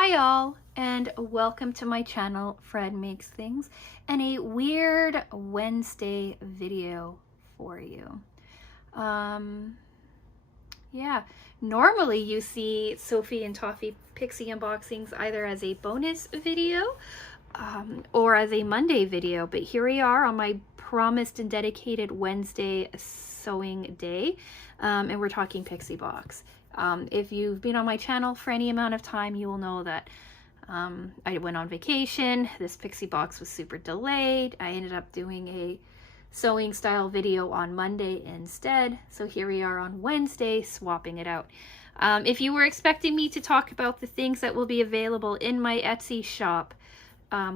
Hi all, and welcome to my channel, Fred Makes Things, and a weird Wednesday video for you. Yeah, normally you see Sophie and Toffee Pixie unboxings either as a bonus video or as a Monday video, but here we are on my promised and dedicated Wednesday sewing day, and we're talking Pixie Box. If you've been on my channel for any amount of time, you will know that I went on vacation. This Pixie Box was super delayed. I ended up doing a sewing style video on Monday instead. So here we are on Wednesday swapping it out. If you were expecting me to talk about the things that will be available in my Etsy shop,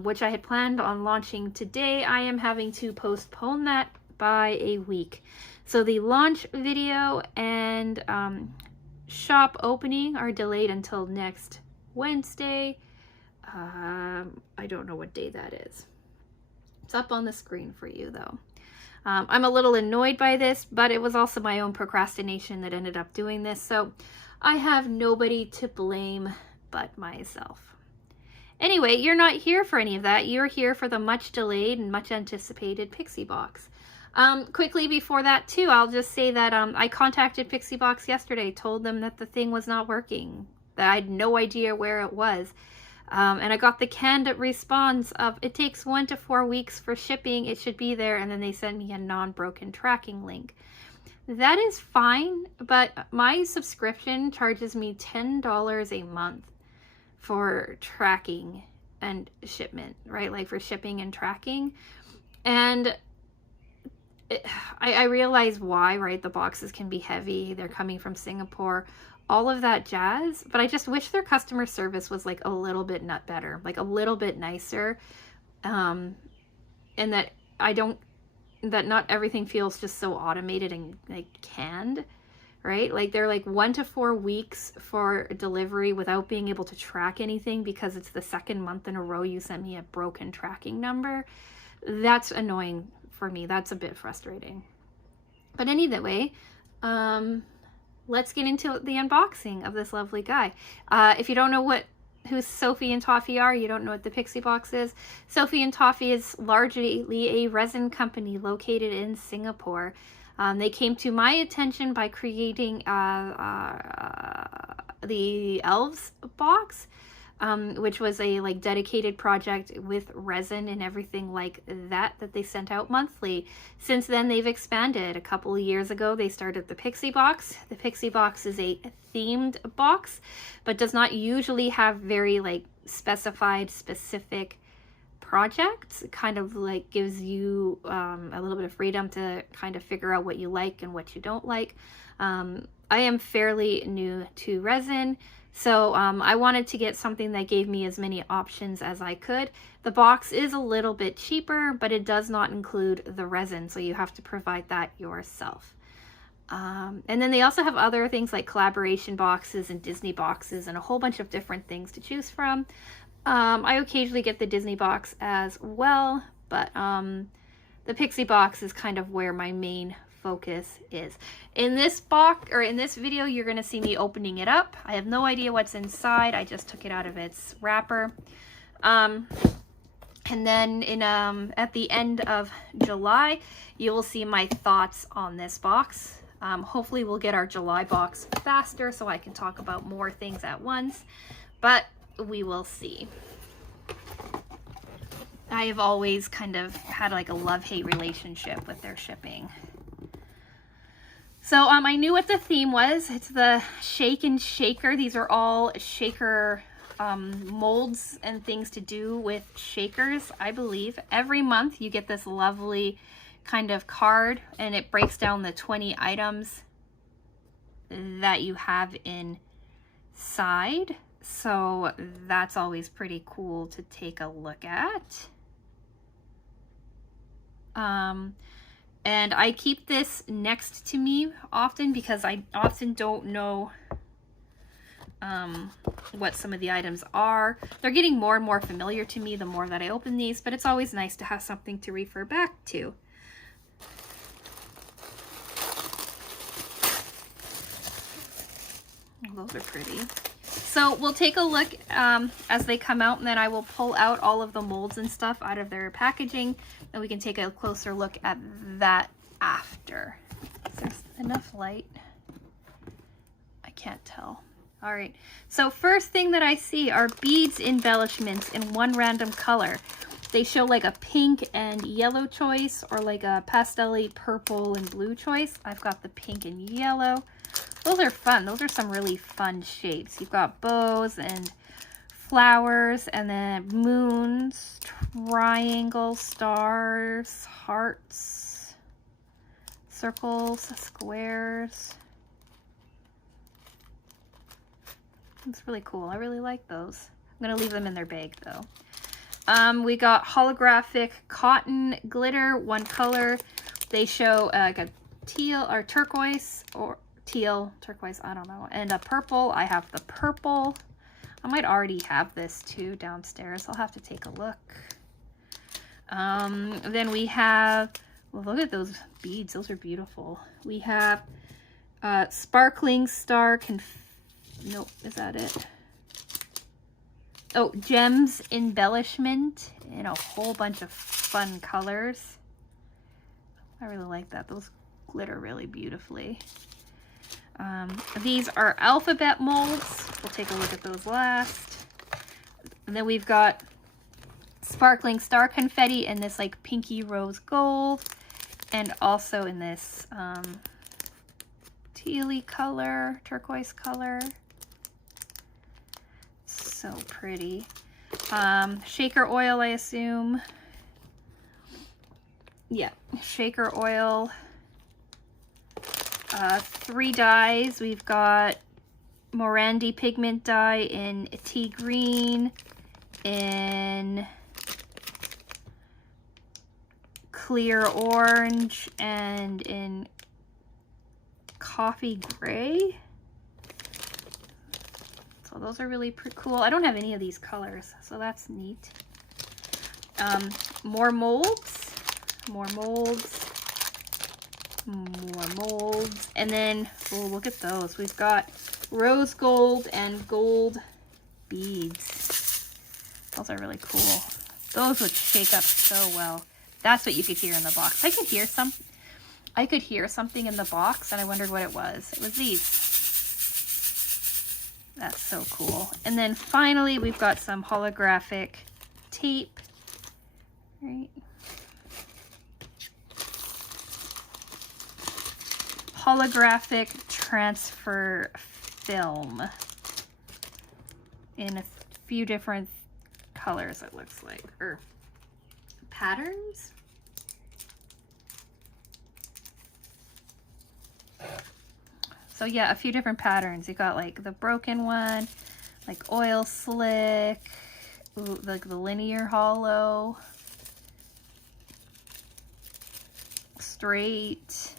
which I had planned on launching today, I am having to postpone that by a week. So the launch video and shop opening are delayed until next Wednesday. I don't know what day that is. It's up on the screen for you though. I'm a little annoyed by this, but it was also my own procrastination that ended up doing this, so I have nobody to blame but myself. Anyway, you're not here for any of that. You're here for the much delayed and much anticipated Pixie Box. Quickly before that too, I'll just say that I contacted Pixie Box yesterday, told them that the thing was not working, that I had no idea where it was. And I got the canned response of, it takes 1 to 4 weeks for shipping, it should be there, and then they sent me a non-broken tracking link. That is fine, but my subscription charges me $10 a month for tracking and shipment, right? Like for shipping and tracking. And I realize why, right? The boxes can be heavy, they're coming from Singapore, all of that jazz, but I just wish their customer service was like a little bit better, like a little bit nicer, and that not everything feels just so automated and like canned, right? Like they're like 1 to 4 weeks for delivery without being able to track anything because it's the second month in a row you sent me a broken tracking number. That's annoying for me. That's a bit frustrating. But anyway, let's get into the unboxing of this lovely guy. If you don't know who Sophie and Toffee are, you don't know what the Pixie Box is. Sophie and Toffee is largely a resin company located in Singapore. They came to my attention by creating the Elves box, which was a like dedicated project with resin and everything like that they sent out monthly. Since then, they've expanded. A couple of years ago, they started the Pixie Box. The Pixie Box is a themed box, but does not usually have very like specific projects. It kind of like gives you a little bit of freedom to kind of figure out what you like and what you don't like. I am fairly new to resin, so I wanted to get something that gave me as many options as I could. The box is a little bit cheaper, but it does not include the resin, so you have to provide that yourself. And then they also have other things like collaboration boxes and Disney boxes and a whole bunch of different things to choose from. I occasionally get the Disney box as well, but the Pixie Box is kind of where my main focus is. In this box, or in this video, you're going to see me opening it up. I have no idea what's inside. I just took it out of its wrapper. And then at the end of July, you will see my thoughts on this box. Hopefully we'll get our July box faster so I can talk about more things at once, but we will see. I have always kind of had like a love-hate relationship with their shipping. So I knew what the theme was. It's the Shake and Shaker. These are all shaker molds and things to do with shakers, I believe. Every month you get this lovely kind of card, and it breaks down the 20 items that you have inside. So that's always pretty cool to take a look at. And I keep this next to me often because I often don't know what some of the items are. They're getting more and more familiar to me the more that I open these, but it's always nice to have something to refer back to. Those are pretty. So we'll take a look as they come out, and then I will pull out all of the molds and stuff out of their packaging, and we can take a closer look at that after. Is there enough light? I can't tell. All right, so first thing that I see are beads embellishments in one random color. They show like a pink and yellow choice, or like a pastel-y purple and blue choice. I've got the pink and yellow. Those are fun. Those are some really fun shapes. You've got bows and flowers, and then moons, triangles, stars, hearts, circles, squares. It's really cool. I really like those. I'm going to leave them in their bag though. We got holographic cotton glitter, one color. They show like a teal or turquoise, or teal, turquoise, I don't know, and a purple. I have the purple. I might already have this too downstairs. I'll have to take a look. Then we have, well, look at those beads. Those are beautiful. We have sparkling star nope, is that it? Oh, gems embellishment in a whole bunch of fun colors. I really like that. Those glitter really beautifully. These are alphabet molds. We'll take a look at those last. And then we've got sparkling star confetti in this like pinky rose gold, and also in this tealy color, turquoise color. So pretty. Shaker oil, I assume. Yeah, shaker oil. 3 dyes. We've got Morandi pigment dye in tea green, in clear orange, and in coffee gray. So those are really pretty cool. I don't have any of these colors, so that's neat. More molds, more molds, more molds. And then, oh, look at those. We've got rose gold and gold beads. Those are really cool. Those would shake up so well. That's what you could hear in the box. I could hear something in the box, and I wondered what it was. It was these. That's so cool. And then finally, we've got some holographic tape. Right. Holographic transfer film in a few different colors, it looks like, or patterns. So yeah, a few different patterns. You got like the broken one, like oil slick, ooh, like the linear hollow, straight.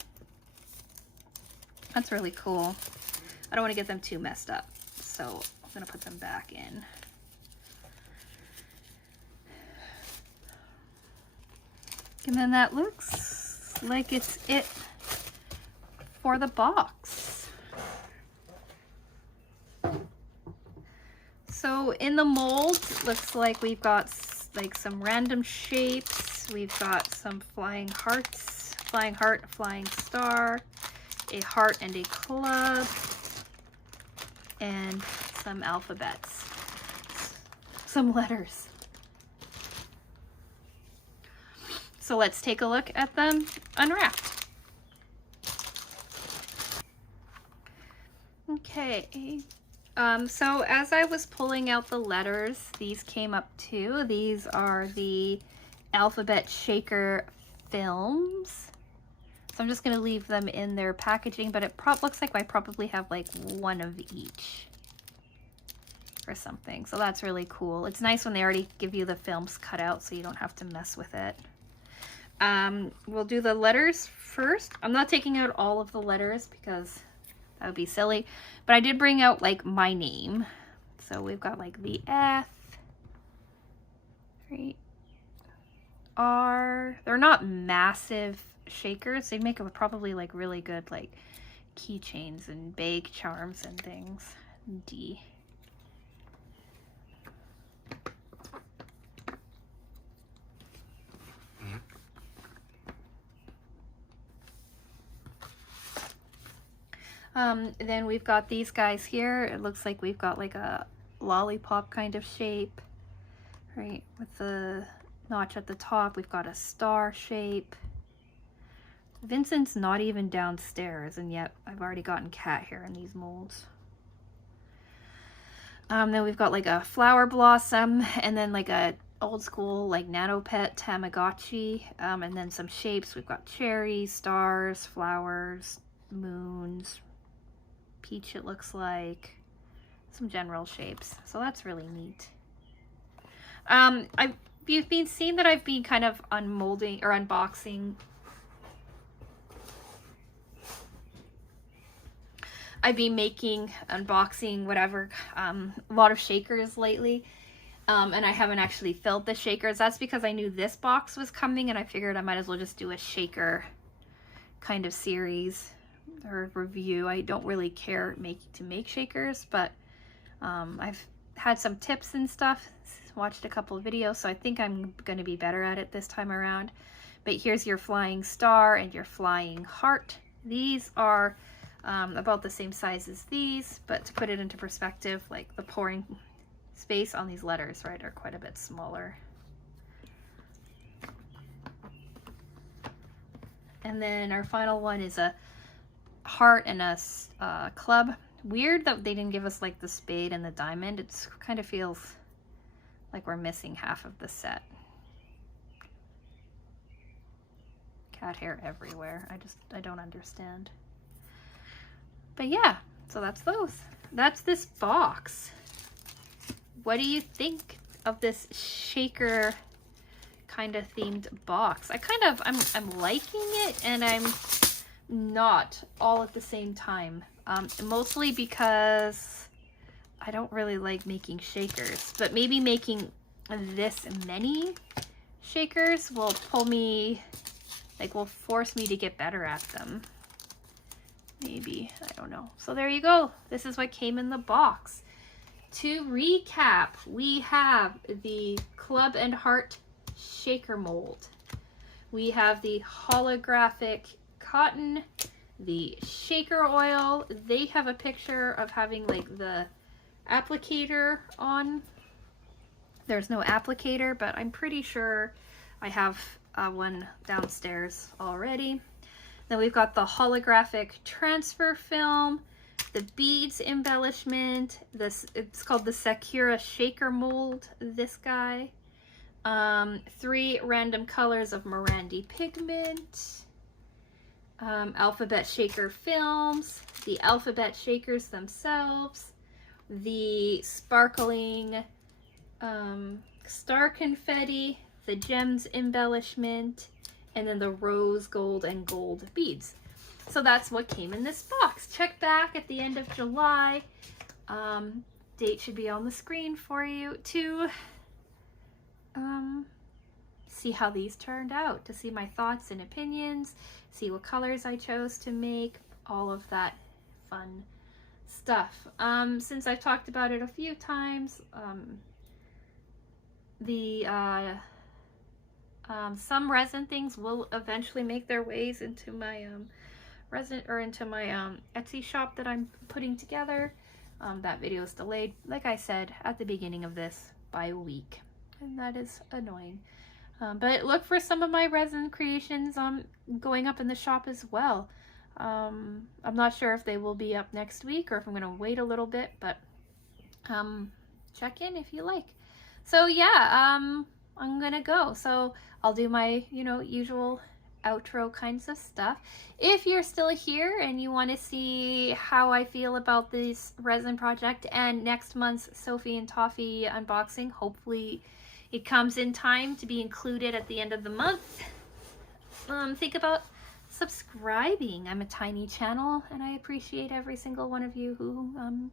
That's really cool. I don't want to get them too messed up, so I'm gonna put them back in. And then that looks like it's it for the box. So in the mold, looks like we've got like some random shapes. We've got some flying hearts, flying heart, flying star, a heart and a club, and some alphabets, some letters. So let's take a look at them unwrapped. Okay. So as I was pulling out the letters, these came up too. These are the alphabet shaker films. So I'm just going to leave them in their packaging, but it looks like I probably have like one of each or something. So that's really cool. It's nice when they already give you the films cut out so you don't have to mess with it. We'll do the letters first. I'm not taking out all of the letters because that would be silly, but I did bring out like my name. So we've got like the F, right? R. They're not massive shakers. They'd make it probably like really good like keychains and bag charms and things. D. Then we've got these guys here. It looks like we've got like a lollipop kind of shape, right? With the notch at the top. We've got a star shape. Vincent's not even downstairs, and yet I've already gotten cat hair in these molds. Then we've got like a flower blossom, and then like a old school like nano pet Tamagotchi, and then some shapes. We've got cherries, stars, flowers, moons, peach it looks like, some general shapes. So that's really neat. You've been seeing that I've been kind of unmolding or unboxing. I've been unboxing, whatever, a lot of shakers lately. And I haven't actually filled the shakers. That's because I knew this box was coming, and I figured I might as well just do a shaker kind of series or review. I don't really care to make shakers, but I've had some tips and stuff, watched a couple of videos, so I think I'm going to be better at it this time around. But here's your flying star and your flying heart. These are about the same size as these, but to put it into perspective, like the pouring space on these letters, right, are quite a bit smaller. And then our final one is a heart and a club. Weird that they didn't give us like the spade and the diamond. It kind of feels like we're missing half of the set. Cat hair everywhere. I don't understand. But yeah, so that's those. That's this box. What do you think of this shaker kind of themed box? I'm liking it, and I'm not all at the same time. Mostly because I don't really like making shakers, but maybe making this many shakers will will force me to get better at them. Maybe, I don't know. So there you go. This is what came in the box. To recap, we have the Club and Heart shaker mold. We have the holographic cotton, the shaker oil. They have a picture of having like the applicator on. There's no applicator, but I'm pretty sure I have one downstairs already. Then we've got the holographic transfer film, the beads embellishment. It's called the Sakura shaker mold, this guy. 3 random colors of Morandi pigment. Alphabet shaker films, the alphabet shakers themselves, the sparkling star confetti, the gems embellishment, and then the rose gold and gold beads. So that's what came in this box. Check back at the end of July. Date should be on the screen for you to see how these turned out, to see my thoughts and opinions, see what colors I chose to make, all of that fun stuff. Since I've talked about it a few times, some resin things will eventually make their ways into my resin, or into my Etsy shop that I'm putting together. That video is delayed, like I said at the beginning of this, by a week, and that is annoying. But look for some of my resin creations going up in the shop as well. I'm not sure if they will be up next week or if I'm going to wait a little bit, but check in if you like. So yeah, I'm gonna go. So I'll do my, usual outro kinds of stuff. If you're still here and you want to see how I feel about this resin project and next month's Sophie and Toffee unboxing, hopefully it comes in time to be included at the end of the month, think about subscribing. I'm a tiny channel, and I appreciate every single one of you who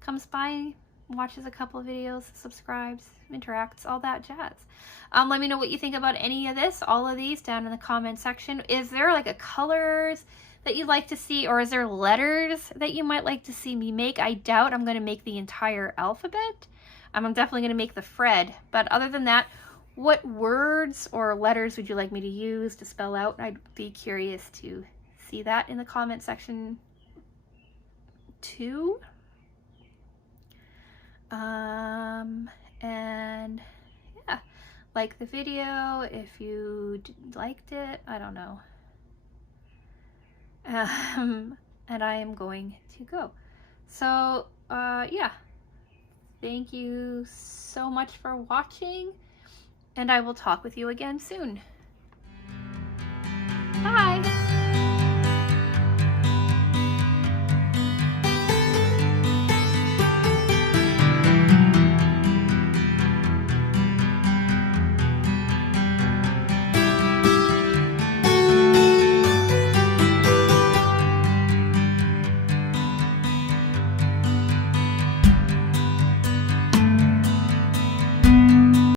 comes by, watches a couple of videos, subscribes, interacts, all that jazz. Let me know what you think about any of this, all of these, down in the comment section. Is there like a colors that you'd like to see, or is there letters that you might like to see me make? I doubt I'm going to make the entire alphabet. I'm definitely going to make the Fred, but other than that, what words or letters would you like me to use to spell out? I'd be curious to see that in the comment section 2. And yeah, like the video if you liked it. I don't know. And I am going to go. So yeah, thank you so much for watching, and I will talk with you again soon. Bye.